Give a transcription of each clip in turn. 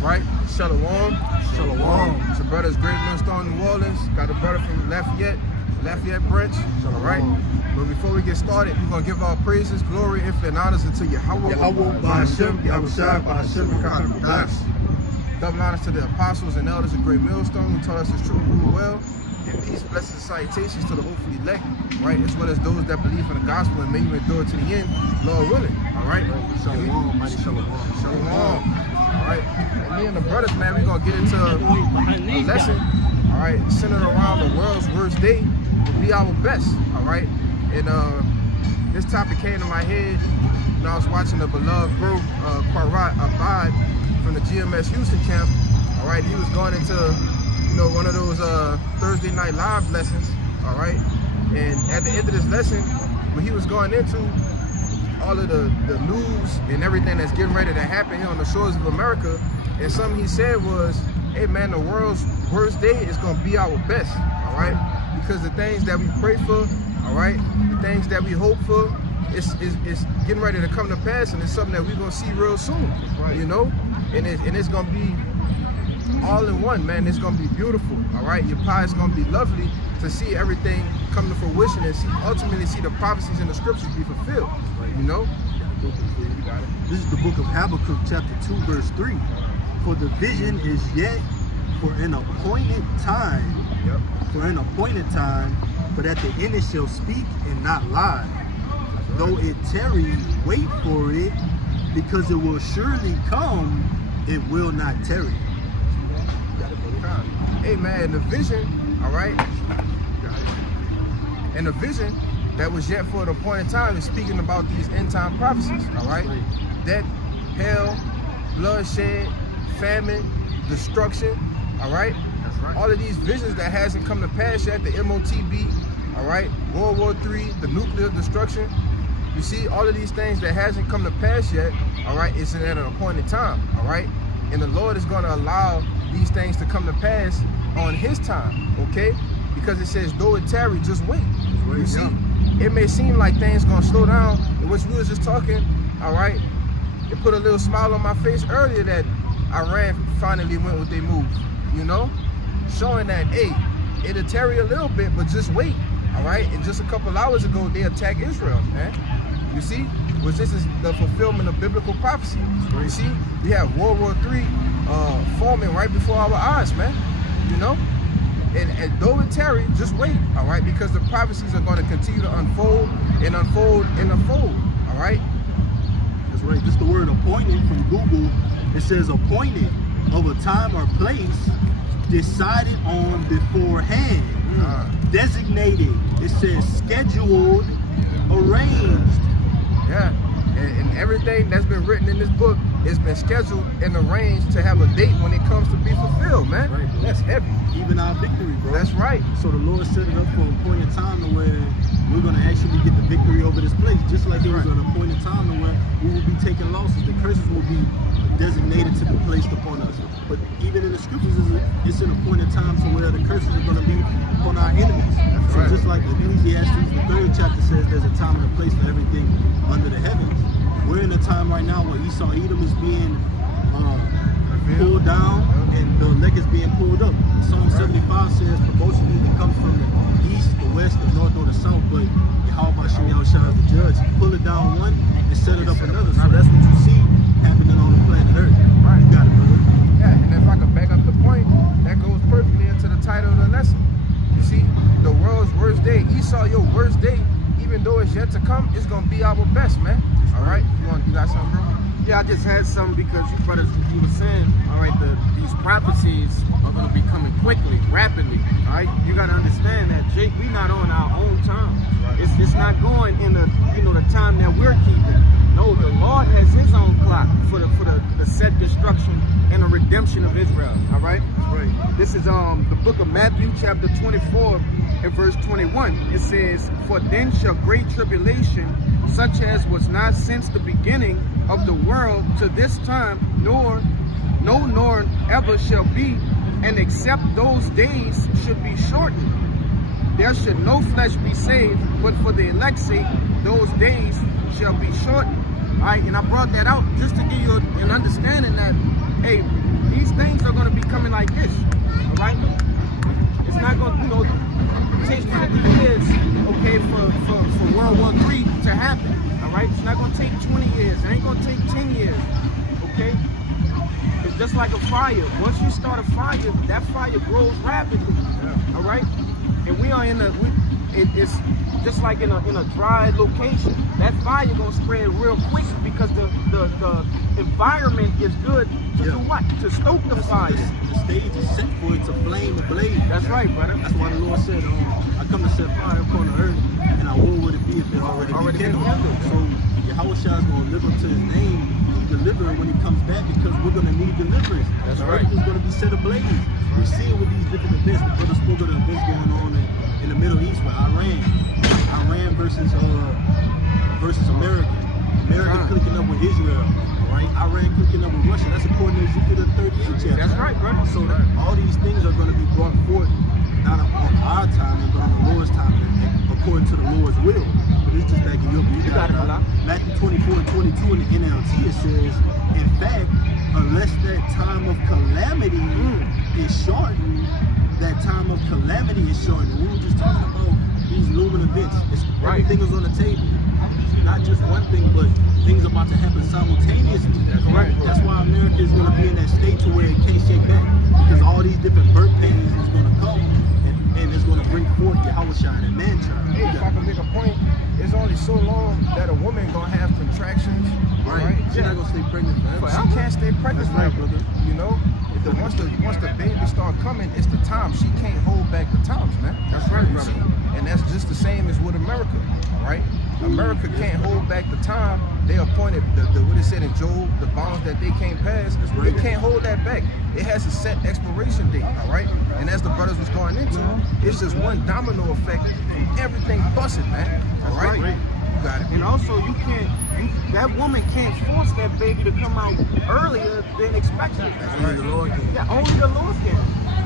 right? Shalom. Shalom. It's your brother's Great Millstone, New Orleans. Got a brother from Lafayette branch. All right. But before we get started, we're going to give our praises, glory, infinite honors unto Yahweh, Ba'ashem, Yahushua, Ba'ashem, Mekadash. Double honors to the apostles and elders of Great Millstone who taught us this truth rule well. And peace, blessings, and salutations to the hopefully elect, right? As well as those that believe in the gospel and may you endure to the end, Lord willing. All right? Shalom, mighty shalom. Shalom. All right. And me and the brothers, man, we're going to get into a lesson, all right, centered around the world's worst day will be our best, all right? And this topic came to my head when I was watching the beloved bro, Kwarat Abad from the GMS Houston camp, all right? He was going into, you know, one of those Thursday night live lessons, all right? And at the end of this lesson, when he was going into all of the news and everything that's getting ready to happen here on the shores of America, and something he said was, hey man, the world's worst day is gonna be our best, all right? Because the things that we pray for, all right, the things that we hope for, it's getting ready to come to pass, and it's something that we're gonna see real soon, you know? And it's gonna be all in one, man. It's gonna be beautiful, all right? Your pie is gonna be lovely to see everything come to fruition and ultimately see the prophecies in the scriptures be fulfilled, you know? This is the book of Habakkuk, chapter 2, verse 3. For the vision is yet for an appointed time. Yep. For an appointed time, but at the end it shall speak and not lie. Though it tarry, wait for it, because it will surely come, it will not tarry. Hey man, the vision, all right? And the vision that was yet for an appointed time is speaking about these end time prophecies, all right? Death, hell, bloodshed, famine, destruction, all right? That's right. All of these visions that hasn't come to pass yet, the MOTB, all right? World War III, the nuclear destruction. You see, all of these things that hasn't come to pass yet, all right, it's at an appointed time, all right? And the Lord is going to allow these things to come to pass on his time, okay? Because it says, though it tarry, just wait. You see, it may seem like things going to slow down, which we was just talking, all right? It put a little smile on my face earlier that Iran finally went with their move, you know? Showing that, hey, it'll tarry a little bit, but just wait, all right? And just a couple hours ago, they attacked Israel, man. You see, which this is the fulfillment of biblical prophecy. You see, we have World War III forming right before our eyes, man, you know? And though it tarry, just wait, all right? Because the prophecies are going to continue to unfold and unfold and unfold, all right? That's right. Just the word appointed from Google. It says appointed of a time or place decided on beforehand. Designated. It says scheduled, arranged. Yeah. And everything that's been written in this book has been scheduled and arranged to have a date when it comes to be fulfilled, man. Right. That's heavy. Even our victory, bro. That's right. So the Lord set it up for an appointed time to where we're going to actually get the victory over this place. Just like it was an appointed time to where we will be taking losses. The curses will be designated to be placed upon us. But even in the scriptures, it's an appointed time to where the curses are going to be upon our enemies. So just like Ecclesiastes, the 3rd chapter says there's a time and a place for everything under the heavens. We're in a time right now where Esau Edom is being pulled down and the elect is being pulled up. Psalm 75 says promotion either comes from the east, the west, the north, or the south, but Yahweh Shem Yahushua is the judge. Pull it down one and set it up another. So that's what you see happening on the planet Earth. Right. You got it, brother. Yeah, and if I could back up the point, that goes perfectly into the title of the lesson. You see, the world's worst day, Esau, your worst day, even though it's yet to come, it's gonna be our best, man. All right, you got something, bro? Yeah, I just had something because you brothers, you were saying, all right, these prophecies are going to be coming quickly, rapidly, all right? You got to understand that, Jake, we not on our own time. Right. It's not going in the, you know, the time that we're keeping. No, the Lord has his own clock for the set destruction and the redemption of Israel, all right? Right. This is the book of Matthew, chapter 24, and verse 21. It says, for then shall great tribulation, such as was not since the beginning of the world to this time, nor ever shall be, and except those days should be shortened, there should no flesh be saved, but for the elect's sake, those days shall be shortened. All right, and I brought that out just to give you an understanding that, hey, coming like this. All right. It's not gonna, take 50 years, okay, for World War III to happen. All right. It's not gonna take 20 years. It ain't gonna take 10 years. Okay. It's just like a fire. Once you start a fire, that fire grows rapidly. All right. And we are it's just like in a dry location. That fire gonna spread real quick because the environment is good to do what? To stoke the fire. The stage is set for it to flame the blade. That's right, brother. That's why the Lord said, I come to set fire upon the earth, and what would it be if it already be kindled? So Yahushua is going to live up to his name and deliver when he comes back, because we're going to need deliverance. That's the right. earth is going to be set ablaze. We see it with these different events. The brother spoke of the events going on in the Middle East with Iran versus America. America clicking up with Israel, right? Iran clicking up with Russia. That's according to Ezekiel 38 chapter. That's right, brother. So all these things are going to be brought forth not on our time, but on the Lord's time, and according to the Lord's will. But it's just backing you up. You got Matthew 24 and 22 in the NLT. It says, in fact, unless that time of calamity is shortened, we were just talking about these looming events. Everything is on the table. Not just one thing, but things about to happen simultaneously. That's right. That's why America is going to be in that state to where it can't shake back, because all these different birth pains is going to come, and it's going to bring forth Yahushua and man-child. Hey, if I can make a point, it's only so long that a woman gonna have contractions, right? She's not gonna stay pregnant forever. She can't stay pregnant That's right, forever. brother. You know, once the baby start coming, it's the time. She can't hold back the times, man. That's right, You brother. see? And that's just the same as with America, right? America can't hold back the time. They appointed what it said in Job, the bonds that they can't pass. They can't hold that back. It has a set expiration date, all right? And as the brothers was going into, it's just one domino effect from everything busted, man. All right? Right. You got it. And also, that woman can't force that baby to come out earlier than expected. Only the Lord can. Yeah, only the Lord can.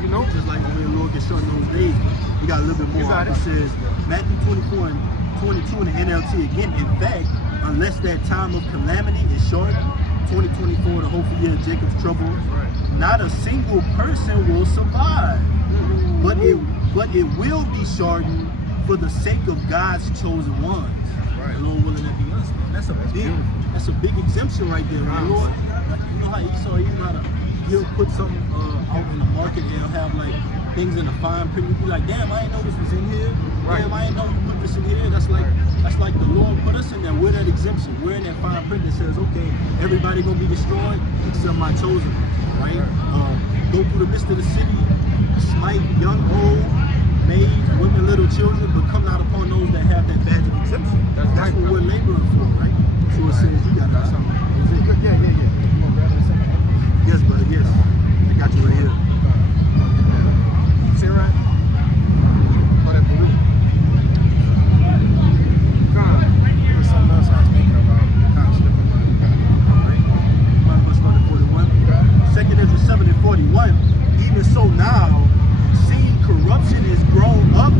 You know? Just like only the Lord can shorten those days. We got a little bit more. You got It says Matthew 24 and 22 in the NLT again. In fact, unless that time of calamity is shortened, 2024, the hopeful year of Jacob's trouble, not a single person will survive. But it will be shortened for the sake of God's chosen ones. Right. The Lord willing that be us. That's a big exemption right there, right? Lord, you know how Esau, he'll put something out in the market, and he'll have like things in the fine print. You'll be like, damn, I didn't know this was in here. Damn, I didn't know you put this in here. That's like the Lord put us in there. We're that exemption. We're in that fine print that says, okay, everybody gonna be destroyed except my chosen, right? Go through the midst of the city, smite young, old, maids, women, little children, but come not upon those that have that badge of exemption. That's what we're laboring for, right? So it says, you got that something. Yeah. You gonna grab that a second? Yes, brother, yes. I got you right here. See right? Oh, that blue. There was something else I was thinking about. Kind of slipping. Let's start at 41. Second Ezra 7 and 41. Even so now, seeing corruption is grown up.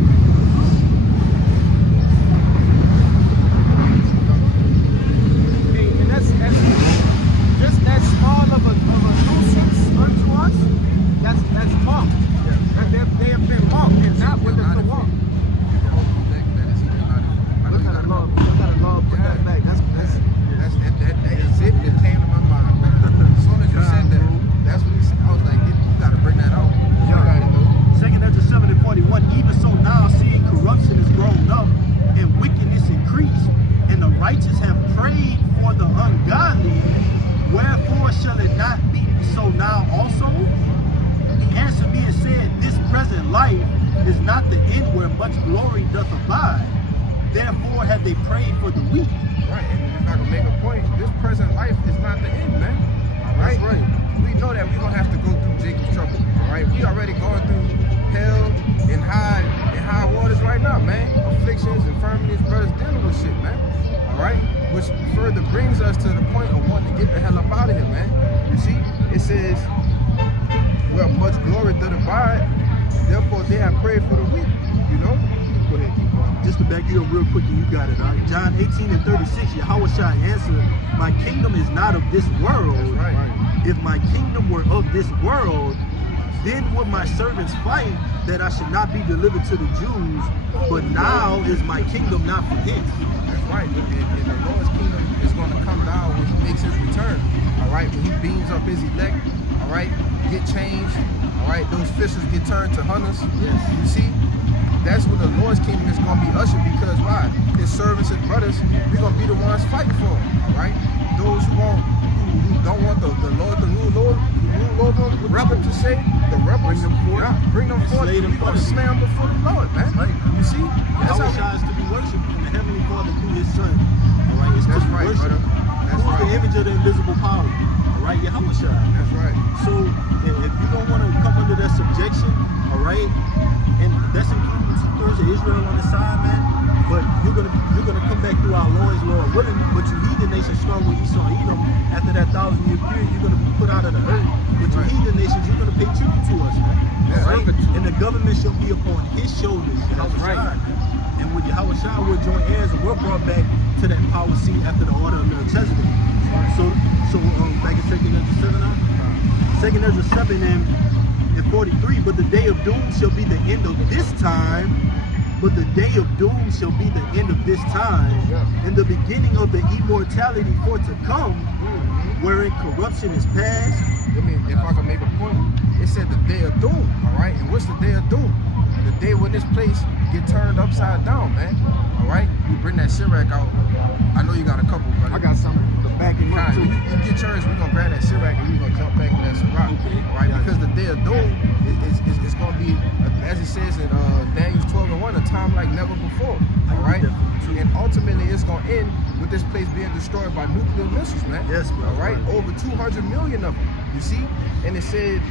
And that's just that small of a nuisance unto us. That's marked. They have been marked, and not with the walk. Look how the Lord put that back. That is it. It came to my mind, bro. As soon as you said that, that's what he said. I was like, you gotta bring that out. Second Ezra 7 and 41. Even so now, seeing corruption is grown up and wickedness increased, and the righteous have prayed for the ungodly, wherefore shall it not be so now also? He answered me and said, this present life is not the end where much glory doth abide. Therefore have they prayed for the weak. Right, and if I can make a point, this present life is not the end, man. All right? That's right. We know that we're going to have to go through Jacob's trouble, all right? We already going through hell and high waters right now, man. Afflictions, infirmities, brothers dealing with shit, man. All right? Which further brings us to the point of wanting to get the hell up out of here, man. You see, it says, well, much glory doth abide, therefore they have prayed for the weak, you know? Go ahead, keep going. Just to back you up real quick, and you got it, all right? John 18 and 36, Yahushua answered, my kingdom is not of this world. That's right. If my kingdom were of this world, then would my servants fight that I should not be delivered to the Jews, but now is my kingdom not from hence. That's right. And the Lord's kingdom is going to come down when he makes his return. All right. When he beams up his elect. All right. Get changed. All right. Those fishers get turned to hunters. Yes. You see? That's when the Lord's kingdom is going to be ushered, because why? His servants and brothers, we're going to be the ones fighting for him. All right. Those who don't want the Lord to rule over them, what the scripture say? The rebels. Bring them forth. We're going to slay them before the Lord, man. Right. You see? That's how Yahweh is to be worshipped, and the Heavenly Father through his Son. All right, it's That's to be right, worshipped. brother. That's Who's right. the image of the invisible power? All right, Yahweh. That's right. So if you don't want to come under that subjection, all right, and that's including 2/3 of Israel on the side, man. But you're gonna come back through our loins, Lord willing. But you heathen nations start with Esau and Edom. After that 1,000-year period, you're gonna be put out of the earth. But you heathen nations, you're gonna pay tribute to us, man. That's Right? right. And the government shall be upon his shoulders. That's right. And with Yahweh Shai, we're joint heirs, and we're brought back to that power seat after the order of Melchizedek. So back in 2nd Ezra 7 now. 2nd Ezra 7 and 43. But the day of doom shall be the end of this time. But the day of doom shall be the end of this time, and the beginning of the immortality for to come, wherein corruption is past. If I can make a point, it said the day of doom, all right? And what's the day of doom? The day when this place get turned upside down, man. All right? You bring that Sirach out. I know you got a couple, brother. I got something to back him up Nah, too. you get yours, we're going to grab that Sirach and we're going to jump back in that Sirach. Okay. All right? Because the day of doom is going to be, as it says in Daniel 12:1, a time like never before. All right? And ultimately, it's going to end with this place being destroyed by nuclear missiles, man. Yes, bro. All right? Over 200 million of them. You see? And it said,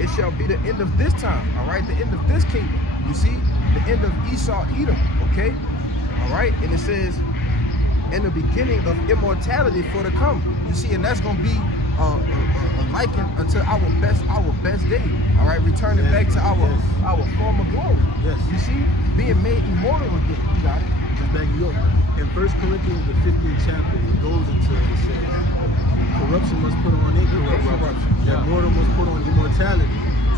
it shall be the end of this time, all right? The end of this kingdom. You see? The end of Esau, Edom, okay? All right? And it says, in the beginning of immortality for to come. You see? And that's going to be a liken unto our best day, all right? Returning back to our former glory. Yes. You see? Being made immortal again. You got it? Just back you up. In 1 Corinthians, the 15th chapter, it goes into, it says, corruption must put on incorruption. That mortal must put on immortality.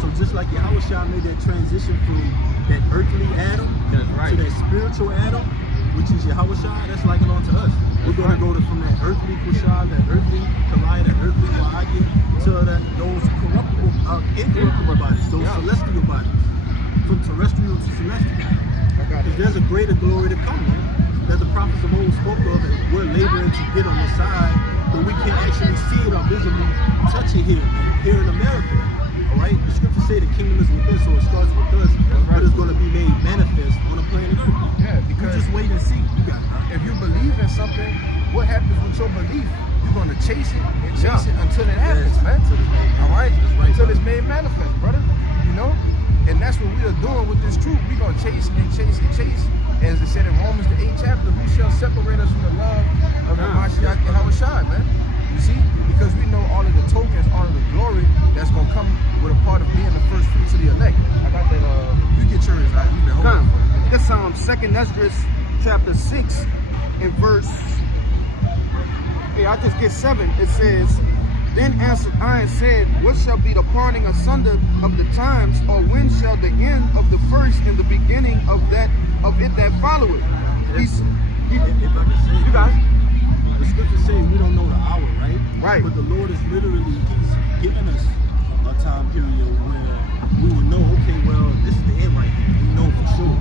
So just like Yahweh Shai made that transition from that earthly Adam to that spiritual Adam, which is Yahweh Shai, that's likened on to us. We're going to go from that earthly Kushah, that earthly Kalai, that earthly Wa'agya, to those corruptible, incorruptible bodies, those celestial bodies, from terrestrial to celestial. Because there's a greater glory to come, man. That the prophets of old spoke of, and we're laboring to get on the side, but we can't actually see it or visibly touch it here, man, here in America. All right? The scriptures say the kingdom is with us, so it starts with us, but it's going to be made manifest on a planet Earth. Yeah, because you just wait and see. You got it. if you believe in something, what happens with your belief? You're going to chase it and chase it until it happens, man. Until it's made All right? manifest. That's right, Until brother. it's made manifest, brother. You know? And that's what we are doing with this truth. We're going to chase and chase and chase. As it said in Romans, the 8th chapter, who shall separate us from the love of the Mashiach Yahweh Shai, man? You see? Because we know all of the tokens, all of the glory that's going to come with a part of being the first fruits of the elect. I got that, you get yours, right? You've been holding it. This 2nd Ezra chapter 6 and verse, I just get 7. It says, then answered I and said, what shall be the parting asunder of the times, or when shall the end of the first and the beginning of it that followeth? If I can say, You got it. the scriptures say we don't know the hour, right? Right. But the Lord is literally, he's giving us a time period where we will know, okay, well, this is the end right here. We know for sure.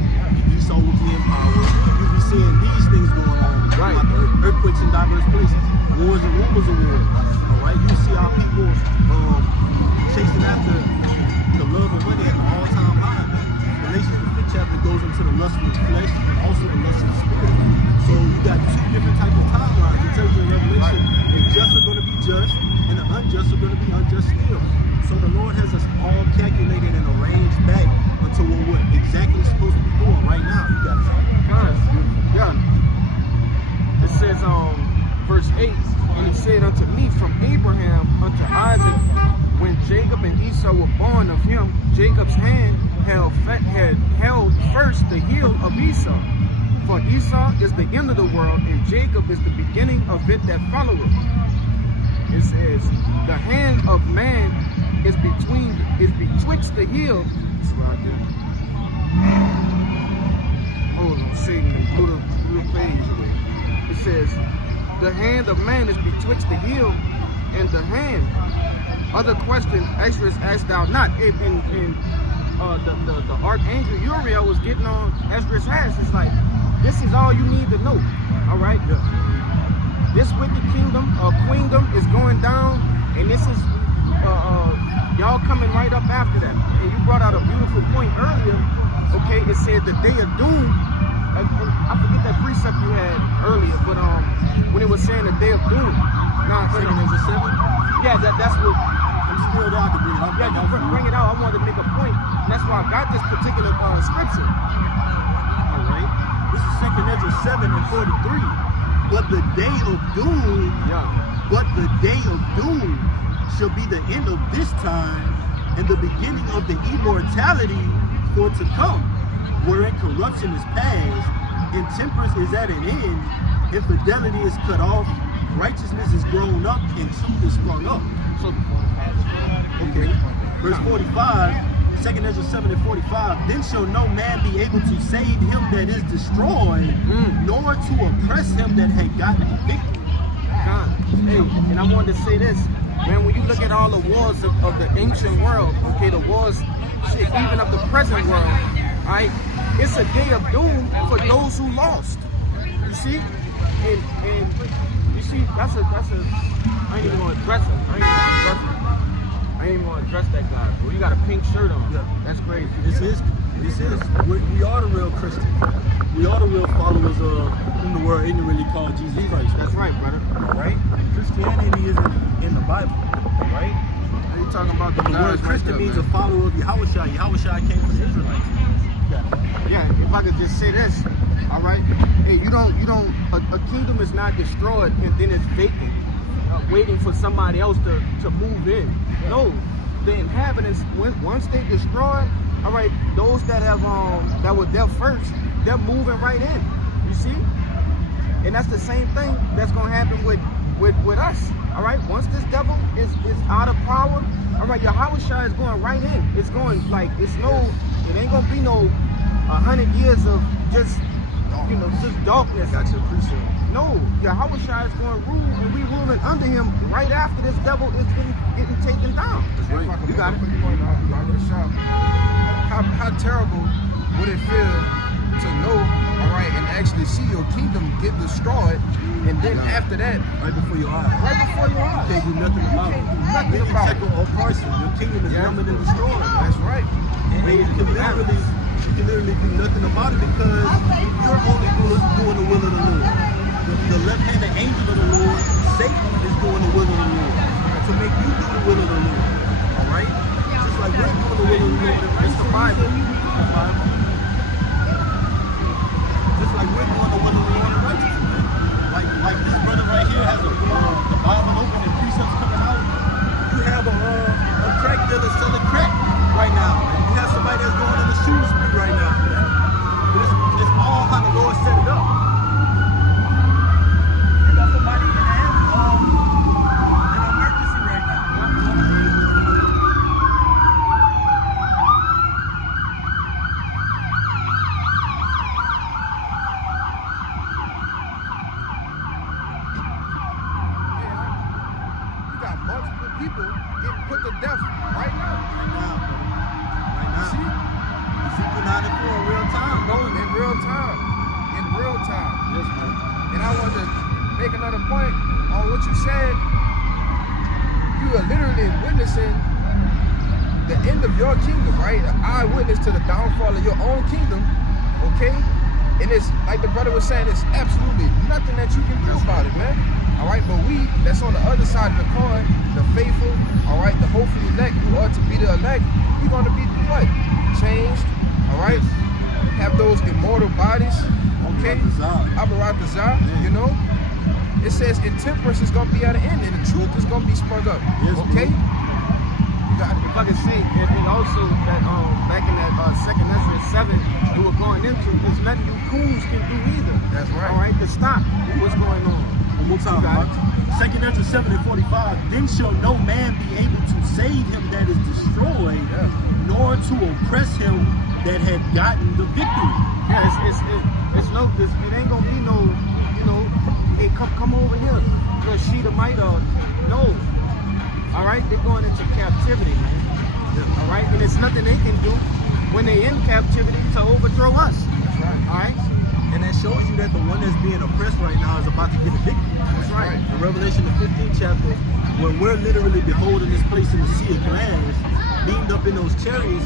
Esau will be in power. You'll be seeing these things going on. Right. Like earthquakes in diverse places. Wars and rumors of wars. All right. You see our people chasing after the love of money at an all-time high, man. Galatians, the 5th chapter, goes into the lust of the flesh and also the lust of the spirit. So you got two different types of timelines. It tells you in Revelation, the just are going to be just and the unjust are going to be unjust still. So the Lord has us all calculated and arranged back until what we're exactly supposed to be doing right now. You got it. Yeah. It says verse 8, and he said unto me, from Abraham unto Isaac, when Jacob and Esau were born of him, Jacob's hand had held first the heel of Esau. For Esau is the end of the world, and Jacob is the beginning of it that followeth. it says, the hand of man is betwixt the heel. It's right there. Hold on, Satan, blew the page away. It says, the hand of man is betwixt the heel and the hand. Other question, Esdras asked thou not. The archangel Uriel was getting on Esdras' ass. It's like, this is all you need to know. All right? Yeah. This wicked kingdom, queendom is going down, and this is y'all coming right up after that. And you brought out a beautiful point earlier. Okay, it said the day of doom. And I forget that precept you had earlier, but when it was saying the day of doom. Now, Second Ezra 7. yeah, that's what. I'm still down to bring it up. Yeah, you bring it out. I wanted to make a point, and that's why I got this particular scripture. All right. This is 2 Ezra 7 and 43. But the day of doom, but the day of doom shall be the end of this time and the beginning of the immortality for to come, wherein corruption is past, intemperance is at an end, infidelity is cut off, righteousness is grown up, and truth is sprung up. So, okay. Verse 45. 2 Ezra 7 and 45, then shall no man be able to save him that is destroyed, nor to oppress him that had gotten victory. God, hey, and I wanted to say this, man, when you look at all the wars of the ancient world, okay, the wars, shit, even of the present world, right, it's a day of doom for those who lost, you see? And you see, that's a, I ain't even gonna address it, I ain't even gonna address that guy, bro. You got a pink shirt on. Yeah. That's crazy. This is. We are the real Christians. We are the real followers of whom the world ignorantly called Jesus Christ. That's right, brother. Right? Christianity isn't in the Bible. Right? Are you talking about the word guys Christian right there, means a follower of Yahushua. Yahushua came from the Israelites. Yeah, if I could just say this, all right? Hey, a kingdom is not destroyed and then it's vacant, waiting for somebody else to move in. No, the inhabitants, once they destroy, all right, those that have that were there first, they're moving right in. You see? And that's the same thing that's gonna happen with us. All right, once this devil is out of power, all right, Yahushua is going right in. It's going like it ain't gonna be no 100 years of just just darkness. Got your precept. No, Yahushua is going to rule, and we ruling under him right after this devil is getting taken down. That's right. You got it. How terrible would it feel to know, all right, and actually see your kingdom get destroyed, and then after that, Right before your eyes. right before your eyes, You can't do nothing about it. can't do nothing about it. Or person. Your kingdom is numbered and destroyed. That's right. And you can literally do nothing about it because you're only doing the will of the Lord. The left-handed angel of the Lord, Satan, is doing the will of the Lord to make you do the will of the Lord. All right? Just like we're doing the will of the Lord. It's the Bible. Just like we're doing the will of the Lord in righteousness. Like this brother right here has the Bible open and precepts coming out. You have a crack dealer selling crack right now. And you have somebody that's going on the shoe spree right now. It's all how the Lord set it up. You got somebody in an emergency right now. You got multiple people getting put to death right now. Right now. See? Ezekiel 94 in real time. No, in real time. In real time. Yes, man. And I want to make another point on what you said. You are literally witnessing the end of your kingdom, right? An eyewitness to the downfall of your own kingdom, okay? And it's like the brother was saying, it's absolutely nothing that you can do about it, man. All right, but we that's on the other side of the coin, the faithful, all right, the hopefully elect, who ought to be the elect, we're going to be what? Changed, all right? Have those immortal bodies, okay? Abaratazah, you know? It says intemperance is going to be at an end, and the truth is going to be sprung up, Yes, okay? If I can say, and also that back in that 2nd Ezra 7, we were going into, there's nothing you coons can do either. That's right. All right, to stop what's going on. One more time, got Mark. 2 Ezra 7:45. Then shall no man be able to save him that is destroyed, nor to oppress him that had gotten the victory. Yeah, it's no, it ain't gonna be no, you know, hey, come over here, the Shedamite, no. All right, they're going into captivity, man. Yeah. All right, and it's nothing they can do when they're in captivity to overthrow us. That's right. All right, And that shows you that the one that's being oppressed right now is about to get a victory. that's right. In Revelation, the 15th chapter, when we're literally beholding this place in the sea of glass, beamed up in those chariots,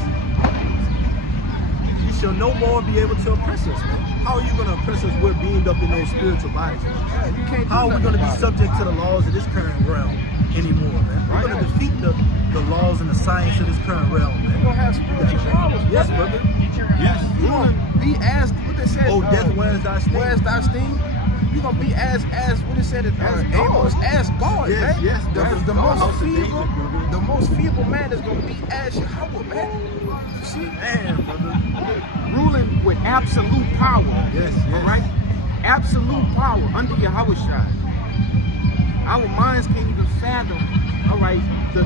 you shall no more be able to oppress us, man. How are you going to oppress us? We're beamed up in those spiritual bodies, man. Yeah, you can't do How are we nothing going to be about it. subject to the laws of this current realm anymore, man? We're going to defeat the laws and the science of this current realm, You're man. gonna have spiritual powers, Yes, brother. brother. Yes. You're gonna be as what they said. Oh, death, where's thy sting? Where's thy sting? You're gonna be as what it said in As Amos, God. as God, Yes, man. yes, the, as the God. most House of David, feeble, brother. the most feeble man is gonna be as Yahweh, man. You see? Man, brother. Ruling with absolute power. Yes, All yes. right, absolute power under Yahweh Shai. Our minds can't even fathom. All right, the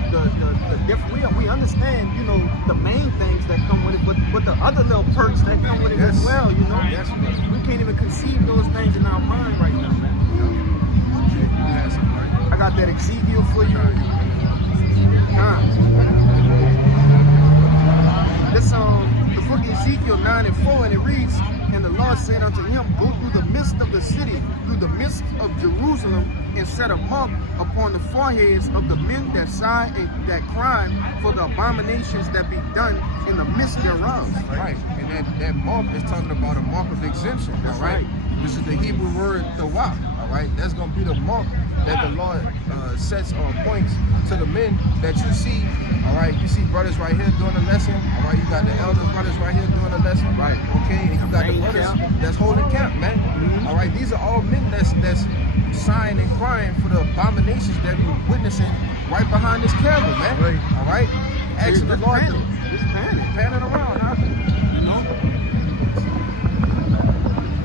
we understand, you know, the main things that come with it, but the other little perks that come with it as Yes. well, you know. Yes, brother. We can't even conceive those things in our mind right now, man. You had something, right? I got that Ezekiel for you. This the book of Ezekiel 9:4, and it reads, and the Lord said unto him, go through the midst of the city, through the midst of Jerusalem, and set a mark upon the foreheads of the men that sigh and that cry for the abominations that be done in the midst thereof. Right. And that mark is talking about a mark of exemption. That's all right. right. Which is the Hebrew word tawah. All right. That's gonna be the mark that the Lord sets or points to the men that you see. All right. You see brothers right here doing a lesson. All right. You got the elder brothers right here doing a lesson. Right. Okay. And you got the Main brothers camp. that's holding camp, man. Mhm. All right. These are all men that's sighing and crying for the abominations that we're witnessing right behind this camera, man. Right. All right. Asking the It's Lord panic. to It's panic. pan it around, huh? You know?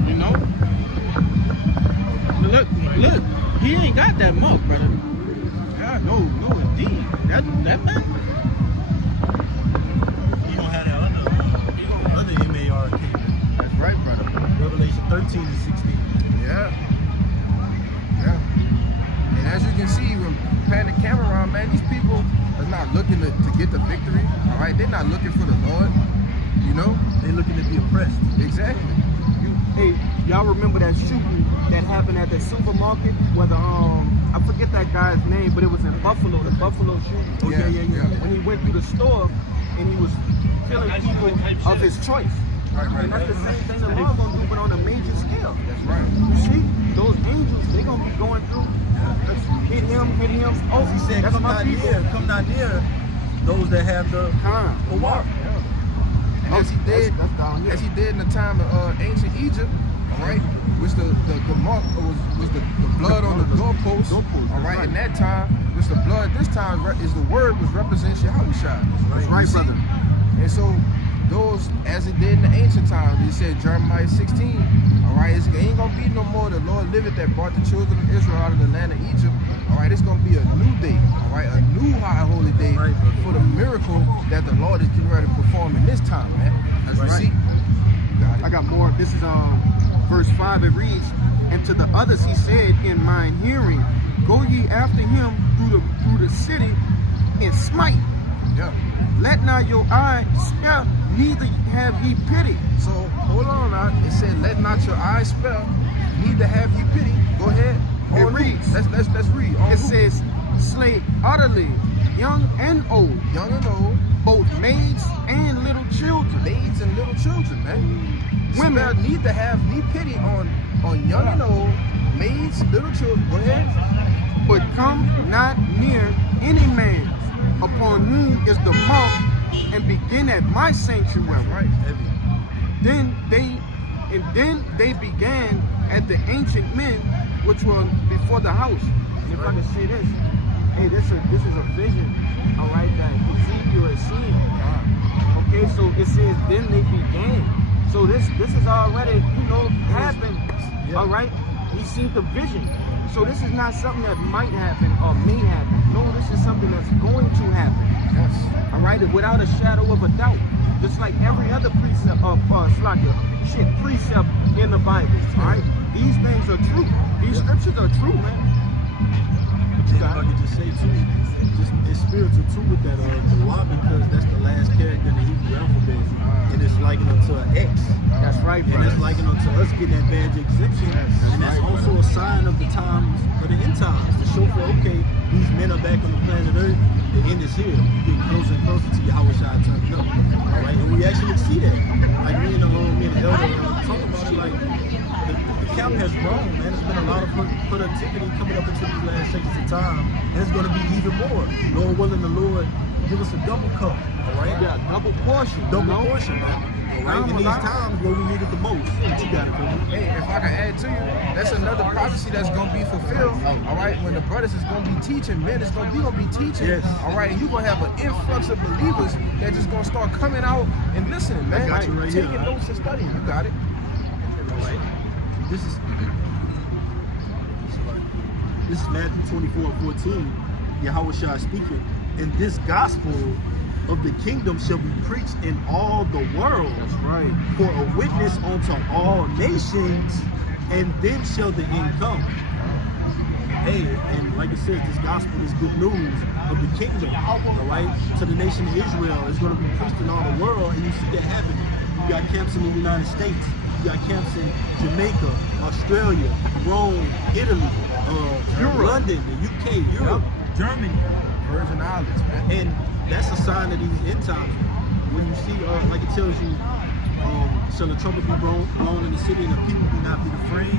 You know? Look, he ain't got that mark, brother. Yeah, no, indeed. That man. You don't have that other M-A-R-K. That's right, brother. Revelation 13 and 16. Yeah. And as you can see, when pan the camera around, man, these people are not looking to get the victory. All right, they're not looking for the Lord. You know? They're looking to be oppressed. Exactly. Hey, y'all remember that shooting that happened at the supermarket where I forget that guy's name, but it was in Buffalo, the Buffalo shooting. Oh, yeah. When he went through the store and he was killing people of his choice. Right. And that's the same thing the Lord gonna do, but on a major scale. That's right. You see, those angels, they gonna be going through. Hit him. Oh, He said, that's come my not people. near, come not near those that have the mark. And as he did, That's down here. as he did in the time of ancient Egypt, all right, which the mark was the blood on the doorpost, all right. In that time, which the blood this time is the word which represents Yahweh Shai. That's right, You see? brother. And so those, as it did in the ancient times, he said Jeremiah 16, all right, it ain't gonna be no more the Lord liveth that brought the children of Israel out of the land of Egypt. All right, it's gonna be a new day, all right, a new high holy day Right, brother. for the miracle that the Lord is getting ready to perform in this time, man. That's You right. see? You got it. I got more. This is verse 5. It reads, and to the others he said in mine hearing, go ye after him through the city and smite. Yeah. Let not your eye spare, neither have ye pity. So hold on now. It said, "Let not your eyes spare, neither have you pity." Go ahead. It On who? reads. Let's read. On It who? says, slay utterly, young and old, young and old, both maids and little children. maids and little children, man. Women. Spare neither have ye pity on young and old, maids, little children. Go ahead. But come not near any man upon whom is the mark, and begin at my sanctuary. Right. Then they began at the ancient men which were before the house. And if I can say this, hey, this is a vision, all right, that Ezekiel has seen. Okay, so it says then they began. So this is already, happened. Yeah. All right, he seen the vision. So this is not something that might happen or may happen. No, this is something that's going to happen. Yes. All right, without a shadow of a doubt. Just like every other precept precept in the Bible. All right, these things are true. These scriptures are true, man. If I could just say too, just it's spiritual too with that. Why? Because that's the last character in the Hebrew alphabet, and it's likened unto an X. That's right, And that's likened unto us getting that badge exemption, and that's also a sign of the times of the end times to show for okay, these men are back on the planet Earth. The end is here. You're getting closer and closer to Yahweh Shai turning up. All right, and we actually see that. Like me and the elder talk about it. Like the camp has grown, man. There's been a lot of productivity coming up into these last seconds of time, and it's going to be even more. Lord willing, the Lord give us a double cup. All right, Yeah, double portion. double portion, man. All right, in these times where we need it the most. What you got it, brother? Hey, if I can add to you, that's another prophecy that's gonna be fulfilled. All right, when the brothers is gonna be teaching, men is gonna be teaching. Yes. All right, and you gonna have an influx of believers that just gonna start coming out and listening, man. got you right here, taking huh? notes and studying. You got it. All right. This is Matthew 24:14. Yahweh Shai speaking. And this gospel of the kingdom shall be preached in all the world. That's right. For a witness unto all nations, and then shall the end come. Hey, and like it says, this gospel is good news of the kingdom, all right, to the nation of Israel. It's going to be preached in all the world, and you see that happening. You got camps in the United States. You got camps in Jamaica, Australia, Rome, Italy, London, the UK, Europe, Germany. Virgin Islands, man. And that's a sign of these end times. When you see, like it tells you, shall the trumpet be blown in the city and the people be not be afraid?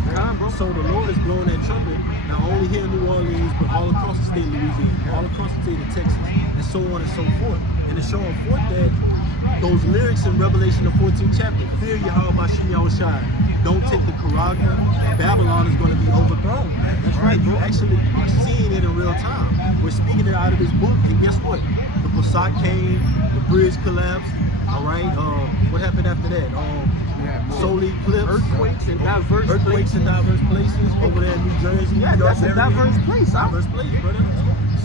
So the Lord is blowing that trumpet, not only here in New Orleans, but all across the state of Louisiana, all across the state of Texas, and so on and so forth. And it's showing forth that those lyrics in Revelation, the 14th chapter, fear Yahweh Bashim Yahushai. Don't take the Karagna. Babylon is going to be overthrown. That's right. You actually are seeing it in real time. We're speaking it out of this book, and guess what? The Passat came, the bridge collapsed. All right. What happened after that? Solar eclipse, Earthquakes in diverse places over there in New Jersey. Yeah, New York that's a area. diverse place. Diverse place, brother.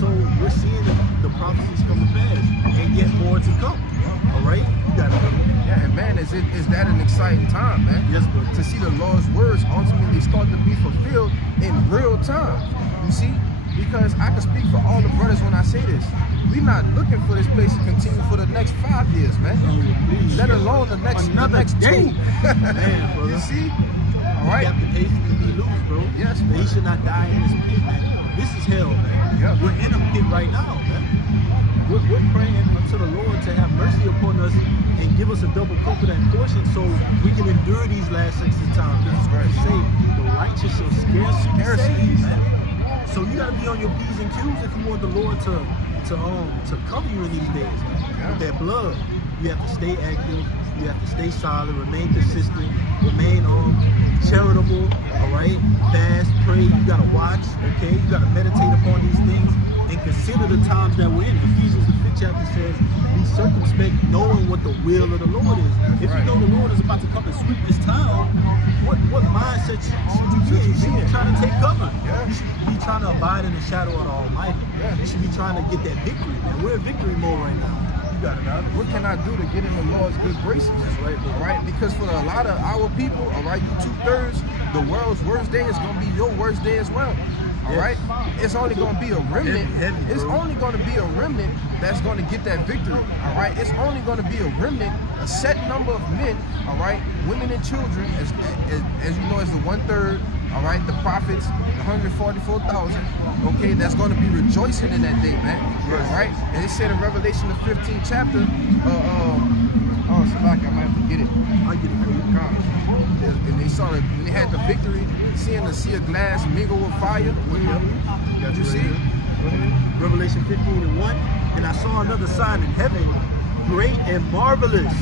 So we're seeing the prophecies come to pass, and yet more to come. All right, you got it. Yeah, and man, is that an exciting time, man? Yes, brother. To see the Lord's words ultimately start to be fulfilled in real time. You see, because I can speak for all the brothers when I say this. We're not looking for this place to continue for the next 5 years, man. Let alone the next day. 2. Man, brother. You see? All right. Captain Hastings to be loose, bro. Yes, But he brother. should not die in this pit, man. This is hell, man. Yeah. We're in a pit right now, man. We're praying unto the Lord to have mercy upon us and give us a double cup of that portion so we can endure these last 60 times. Because Scripture say the righteous shall scarcely be saved, man. So you gotta be on your P's and Q's if you want the Lord to cover you in these days, man. With that blood. You have to stay active, you have to stay solid, remain consistent, remain charitable, all right? Fast, pray, you gotta watch, okay? You gotta meditate upon these things and consider the times that we're in. Ephesians the 5th chapter says, be circumspect, knowing what the will of the Lord is. If you know the Lord is about to come and sweep this town, what mindset should you be in? You should be trying to take cover. Yeah. You should be trying to abide in the shadow of the Almighty. Yeah. You should be trying to get that victory, man. We're in victory mode right now. You got it, man. What can I do to get in the Lord's good graces? That's right, bro. All right, because for a lot of our people, all right, you 2/3, the world's worst day is gonna be your worst day as well. All right, it's only gonna be a remnant. Heavy, it's bro. only gonna be a remnant that's gonna get that victory. All right, it's only gonna be a remnant, a set number of men. All right, women and children, as you know, as the 1/3. All right, the prophets, the 144,000. Okay, that's gonna be rejoicing in that day, man. All right, and it said in Revelation the 15th chapter. Oh, Salaki, I might have to get it. I get it, bro. And they saw it when they had the victory, seeing the sea of glass mingle with fire. Got You right see? here. Revelation 15:1. And I saw another sign in heaven, great and marvelous.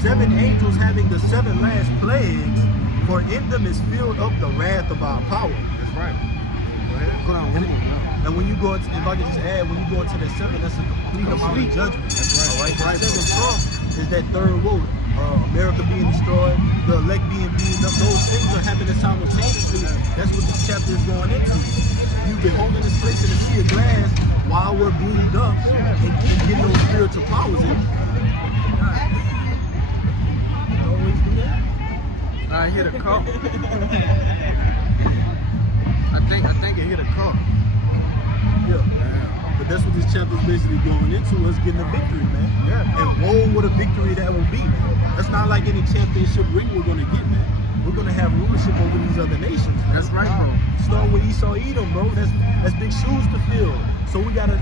7 angels having the 7 last plagues, for in them is filled up the wrath of our power. That's right. Go down, one more, yeah. And when you go into, if I could just add, when you go into that 7, that's a complete amount of judgment. That's right. All right. The 7th trump is that third woe. America being destroyed, the elect being beaten up. Those things are happening simultaneously. That's what this chapter is going into. You've been holding this place in a sea of glass while we're beamed up and getting those spiritual powers in. You always do that? I hit a cup. I think it hit a cup. Yeah. But that's what this chapter is basically going into, us getting a victory, man. Yeah. And woe, what a victory that will be, man. That's not like any championship ring we're going to get, man. We're going to have rulership over these other nations, man. That's right, bro. Start with Esau, Edom, bro. That's big shoes to fill. So we gotta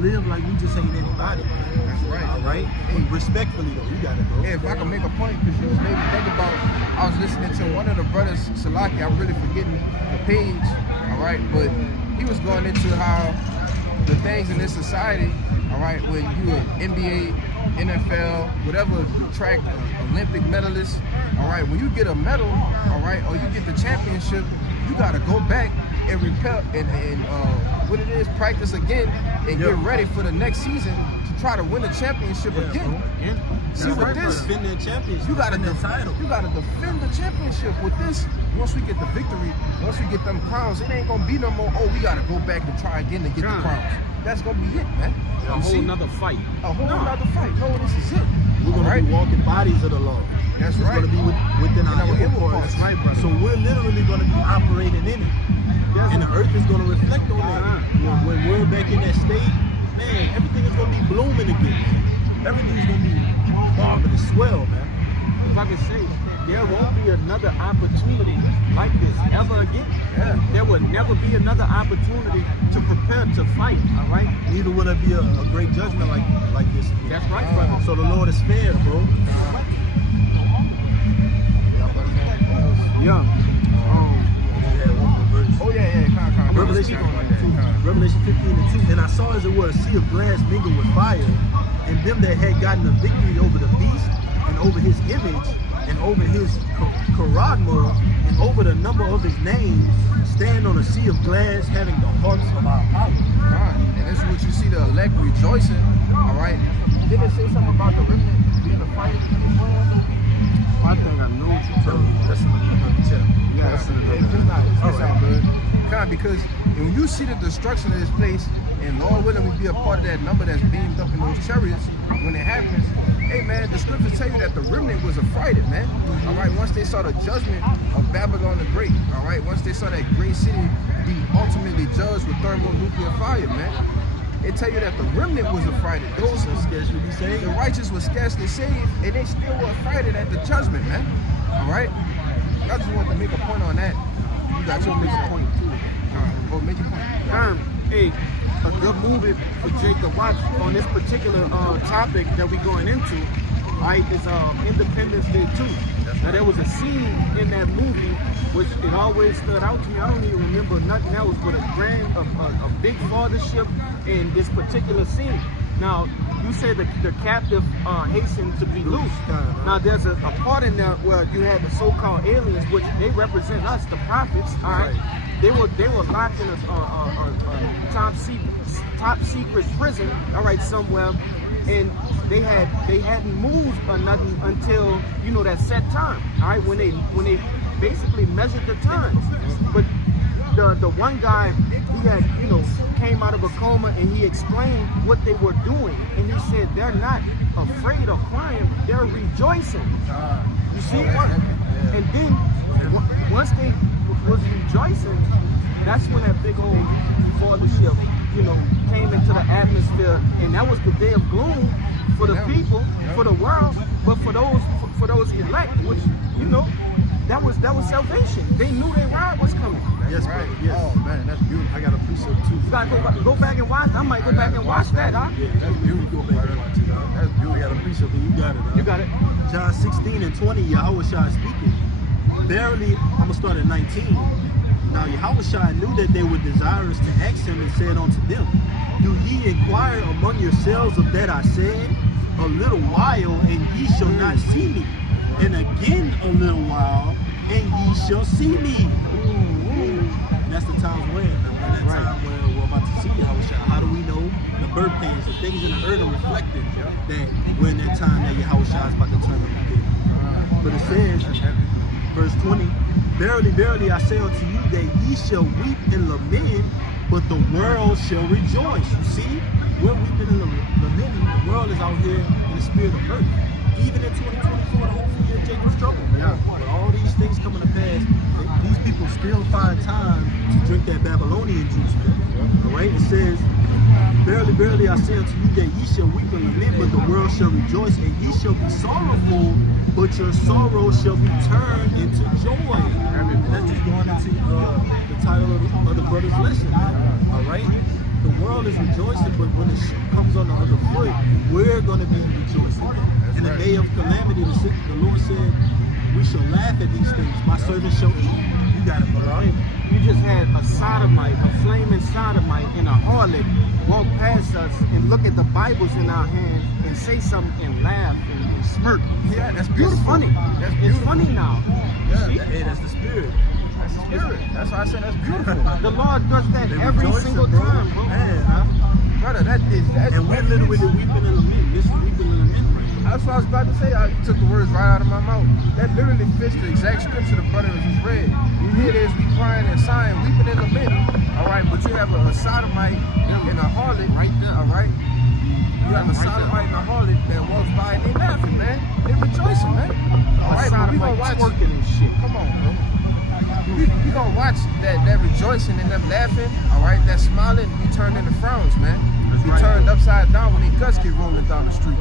live like we just ain't anybody. That's right. All right? And respectfully, though, you got it, bro. Hey, if I can make a point, because you was maybe think about, I was listening to one of the brothers, Salaki, I'm really forgetting the page, all right, but he was going into how the things in this society, all right, when you an NBA, NFL, whatever track, Olympic medalist, all right, when you get a medal, all right, or you get the championship, you got to go back and repel and what it is, practice again and get ready for the next season to try to win the championship again. See, with this, defend that championship. you gotta defend that title. You gotta defend the championship. With this, once we get the victory, once we get them crowns, it ain't gonna be no more. Oh, we gotta go back and try again to get the crowns. That's gonna be it, man. A whole nother fight. A whole nother fight. No, this is it. We're gonna be walking bodies of the law. That's it's right. It's gonna be within our inner inner parts. That's right, brother. So we're literally gonna be operating in it. Yes. And the earth is gonna reflect on that. When we're back in that state, man, everything is gonna be blooming again, man. Everything's gonna be marvelous, swell, man. If I can say, there won't be another opportunity like this ever again. Yeah. There will never be another opportunity to prepare to fight, all right? Neither will there be a great judgment like this again. That's right, brother. So the Lord is fair, bro. Yeah. Oh yeah, con. Revelation 15:2. And I saw as it were a sea of glass mingled with fire, and them that had gotten a victory over the beast, and over his image, and over his charagma, and over the number of his names, stand on a sea of glass, having the hearts of our power. And this is what you see the elect rejoicing. All right. Didn't it say something about the remnant being a fight as well? I think I know what you're talking about. That's another chapter. Yeah, that's It's just not. It's All right. all good. Kind because when you see the destruction of this place, and Lord willing, we be a part of that number that's beamed up in those chariots when it happens. Hey man, the scriptures tell you that the remnant was affrighted, man. All right, once they saw the judgment of Babylon the Great, all right, once they saw that great city be ultimately judged with thermonuclear fire, man. It tell you that the remnant was affrighted. Those who scarcely be saved. the righteous were scarcely saved, and they still were affrighted at the judgment, man. All right, I just wanted to make a point on that. You got your make a point too. Go make your point. Hey, a good movie for Jake to watch on this particular topic that we're going into, right, is Independence Day 2. Now, there was a scene in that movie which it always stood out to me. I don't even remember nothing else but a big fathership in this particular scene. Now, you said the captive hastened to be loose. Now, there's a part in there where you had the so-called aliens, which they represent us, the prophets. All right. They were locked in a top secret prison, all right, somewhere, and they hadn't moved or nothing until that set time, all right, when they basically measured the time. But the one guy, he had came out of a coma and he explained what they were doing, and he said they're not afraid or crying, they're rejoicing. You see? And then once they was rejoicing, that's when that big old fathership, came into the atmosphere, and that was the day of gloom for the people, for the world, but for those elect, which that was salvation. They knew their ride was coming. Yes, Right. brother. Yes. Oh man, that's beautiful. I got a precept too. You gotta go back and watch. I might go back and watch that, huh? Yeah, that's beautiful. Go back and watch it, dog. That's beautiful. I got a precept, and you got it, dog. You got it. John 16:20, Yahushua speaking. Verily, I'm going to start at 19. Now Yahushua knew that they were desirous to ask him and said unto them, do ye inquire among yourselves of that I said? A little while, and ye shall not see me. And again a little while, and ye shall see me. that's the time when that time where we're about to see Yahushua. How do we know? The birth pains, the things in the earth are reflected that we're in that time that Yahushua is about to turn on the day. But it says, verse 20, verily, verily, I say unto you that ye shall weep and lament, but the world shall rejoice. You see, we're weeping and lamenting. The world is out here in the spirit of mirth. Even in 2024, the whole year of Jacob's trouble. But all these things coming to pass, these people still find time to drink that Babylonian juice, man. All right, it says, verily, verily, I say unto you that ye shall weep and lament, but the world shall rejoice, and ye shall be sorrowful, but your sorrow shall be turned into joy. And that's just going into the title of the brother's lesson, man. All right? The world is rejoicing, but when the shoe comes on the other foot, we're going to be rejoicing. In the day of calamity, the Lord said, we shall laugh at these things. My servants shall eat. You got it, brother. You just had a sodomite, a flaming sodomite, and a harlot walk past us and look at the Bibles in our hands and say something and laugh and smirk. Yeah, that's beautiful. It's funny. That's beautiful. It's funny now. Yeah, hey, that's the spirit. That's the spirit. That's why I said that's beautiful. The Lord does that every rejoicing, single time, bro. Man, Brother, that's and we're literally weeping and lamenting. This is weeping and lamenting right here. that's what I was about to say. You took the words right out of my mouth. That literally fits the exact scripture the brother just read. You hear this, we crying and sighing, weeping and lamenting. All right, but you have a sodomite and a harlot right there. All right, you have a sodomite and a harlot that walks by and they laughing, man. They rejoicing, man. All right, but we gonna watch twerking and shit. Come on, bro. We gonna watch that rejoicing and them laughing, all right, that smiling, we turned into frowns, man. We turned upside down when these guts get rolling down the street.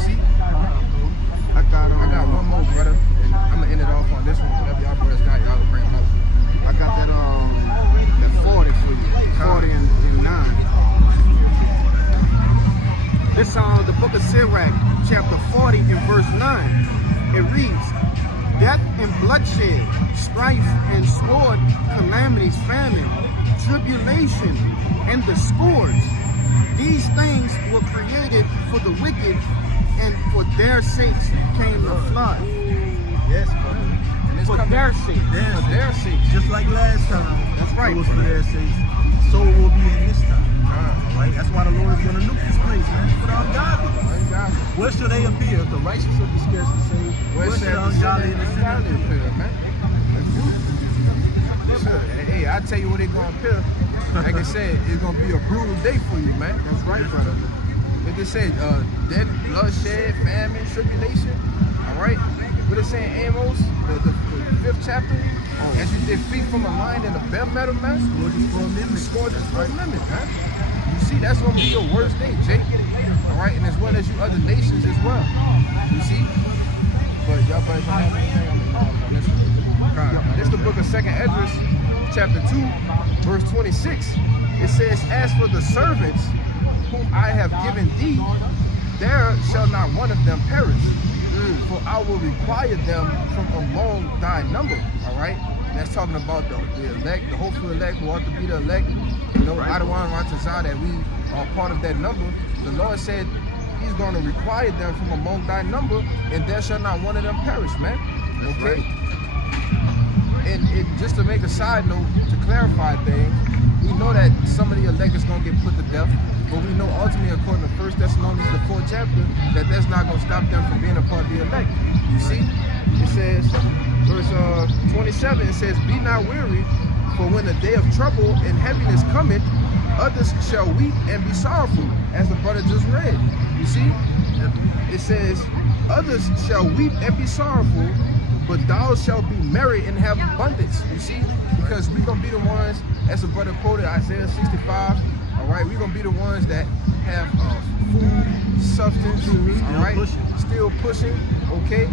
See? I got one more, brother, and I'm gonna end it off on this one. Whatever y'all brothers got, y'all can bring them up. I got that 40 for you. 40 and 9. This the book of Sirach, chapter 40 and verse 9. It reads, death and bloodshed, strife and sword, calamities, famine, tribulation, and the scourge. These things were created for the wicked, and for their sakes came the flood. Yes, brother. And it's For coming their sake. for their sake. Just like last time. That's right. It was for their sakes. So it will be in this time. Right? That's why the Lord is going to nuke this place, man. For the ungodly. Where shall they appear? If the righteous will be scarcely saved, where shall the ungodly and the sinner appear? Man. That's beautiful. Hey, I tell you what they're gonna appear. Like I said, it's gonna be a brutal day for you, man. That's right, brother. Like they said, death, bloodshed, famine, tribulation. All right. What it saying, Amos, the 5th chapter. As you did feet from a lion and a bear metal, man. Scourges for a limit, man. You see, that's gonna be your worst day, Jake. All right, and as well as you other nations as well. You see. But y'all better have anything. I'm gonna off on this one. This is the book of 2nd Esdras, chapter 2, verse 26. It says, as for the servants whom I have given thee, there shall not one of them perish. For I will require them from among thy number. All right? And that's talking about the elect, the hopeful elect who ought to be the elect. You know, Adawan Ratazah, that we are part of that number. The Lord said he's going to require them from among thy number, and there shall not one of them perish, man. Okay? And just to make a side note, to clarify things, we know that some of the elect is going to get put to death, but we know ultimately, according to 1 Thessalonians, the 4th chapter, that that's not going to stop them from being a part of the elect. You see? It says, verse 27, it says, be not weary, for when the day of trouble and heaviness cometh, others shall weep and be sorrowful, as the brother just read. You see? It says, others shall weep and be sorrowful, but thou shalt be merry and have abundance. You see? Because we're going to be the ones, as the brother quoted Isaiah 65, all right? We're going to be the ones that have food, substance, all right? Still pushing, okay?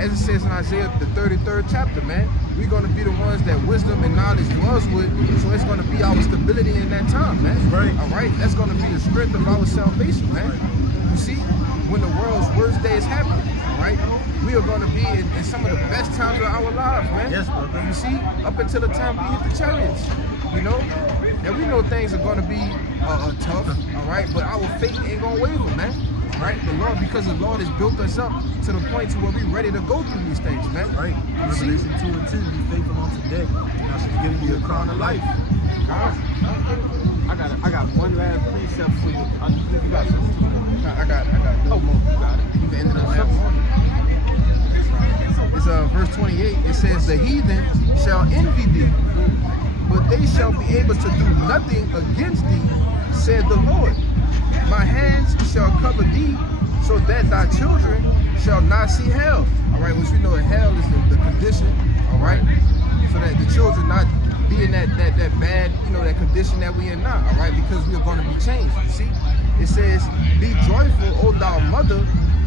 As it says in Isaiah, the 33rd chapter, man, we're going to be the ones that wisdom and knowledge dwells with, so it's going to be our stability in that time, man. Right. All right? That's going to be the strength of our salvation, man. You see? When the world's worst day is happening, all right? We are going to be in some of the best times of our lives, man. Yes, brother. You see? Up until the time we hit the chariots, you know? And we know things are going to be tough, all right? But our faith ain't going to waver, man. All right, the Lord, because the Lord has built us up to the point to where we're ready to go through these things, man. Right. Revelation 2 and 10, be faithful unto death, and I shall give you a crown of life. I got one last precept for you. You got something? I got a little more. You got it. You can end it on that one. It's verse 28. It says, the heathen shall envy thee, but they shall be able to do nothing against thee, said the Lord. My hands shall cover thee, so that thy children shall not see hell. All right, which we know hell is the condition. All right, so that the children not be in that bad, that condition that we in now. All right, because we are going to be changed. You see, it says, be joyful, O thou mother,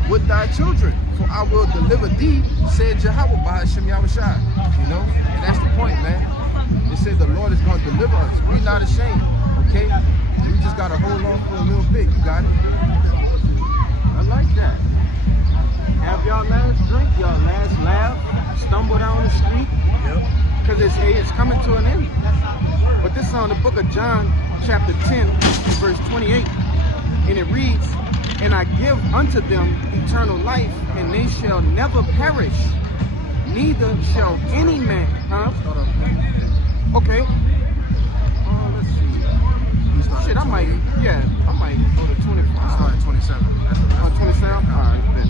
with thy children, for I will deliver thee, said Jehovah by Hashem Yahushua. And that's the point, man. It says the Lord is going to deliver us. Be not ashamed. Okay. We just got to hold on for a little bit. You got it? I like that. Have y'all last drink, y'all last laugh, stumble down the street? Yep. Because it's coming to an end. But this is on the book of John, chapter 10, verse 28. And it reads, and I give unto them eternal life, and they shall never perish, neither shall any man. Okay. Let's see. Shit, I might go to 25. Start at 27. That's the 27? All right, then.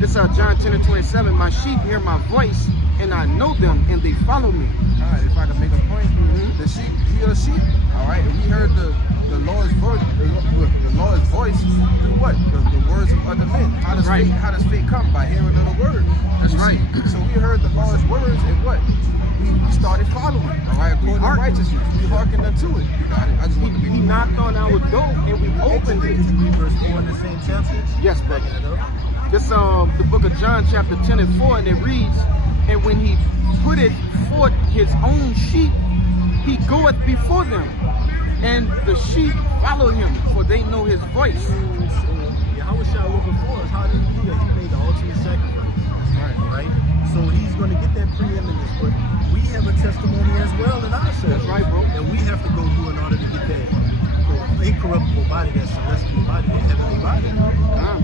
This is John 10 and 27. My sheep hear my voice, and I know them, and they follow me. All right, if I can make a point, the sheep hear the sheep. All right, and we heard the Lord's voice. The Lord's voice through what? The words of other men. How does faith come? By hearing of the word. That's right. So we heard the Lord's words, and what? We started following. All right, according to righteousness, we hearkened unto it. You got it. I just want to be. He knocked on our door, and we opened it. Did you read verse 4 in the same chapter? Yes, brother. This the book of John, chapter 10 and 4, and it reads, and when he putteth forth his own sheep, he goeth before them, and the sheep follow him, for they know his voice. Yahushua was before us. How did he do that? He made the ultimate sacrifice. Right? So he's going to get that preeminence, but we have a testimony as well in ourselves. That's right, bro. And we have to go through in order to get that incorruptible body, that celestial body, that heavenly body.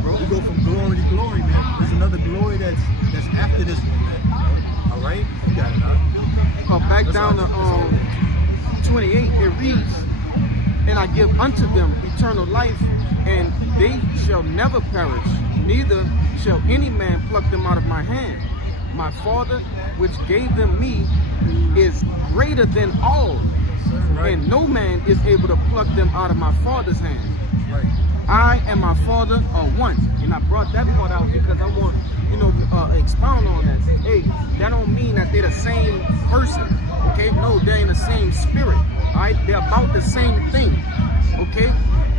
Bro. We go from glory to glory, man. There's another glory that's after this one, man. All right? You got it, huh? Back down to 28, it reads, and I give unto them eternal life, and they shall never perish, neither shall any man pluck them out of my hand. My Father, which gave them me, is greater than all, and no man is able to pluck them out of my Father's hand. Right. I and my Father are one. And I brought that part out because I want, expound on that. Hey, that don't mean that they're the same person. Okay? No, they're in the same spirit. Alright? They're about the same thing. Okay?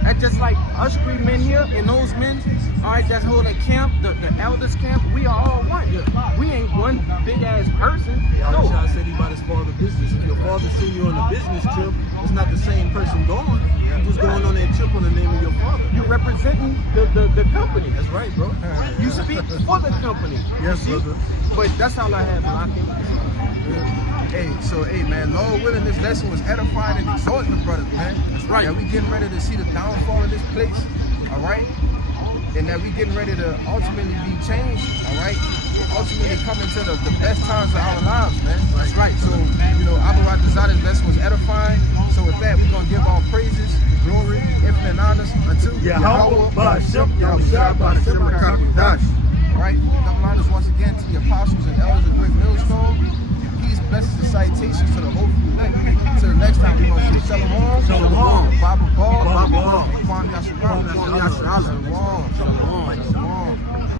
That's just like us three men here and those men, alright, that's holding camp, the elders camp, we are all one. Yeah. We ain't one big ass person. No. I said he about his father's business. If your father send you on a business trip, it's not the same person going. You're just going on that trip on the name of your father. You're representing the company. That's right, bro. You speak for the company. Yes, brother. But that's all I have, Malaki. Hey, man, Lord willing, this lesson was edifying and exhorting the brothers, man. That's right. That we getting ready to see the downfall of this place, all right? And that we getting ready to ultimately be changed, all right? And ultimately come into the best times of our lives, man. That's right. So, Abba Ratazada's lesson was edifying. So with that, we're going to give all praises, glory, infinite honors unto Yahweh, Ba'ashem, Yahushua, Ba'ashem, Rakakadash. All right? Double honors once again to the apostles and elders of Great Millstone. Peace, blessings, and citations to the hopeful elect. Till the next time, we're going to see Shalom, Baba Ball, Kwam Yasharal, Shalom.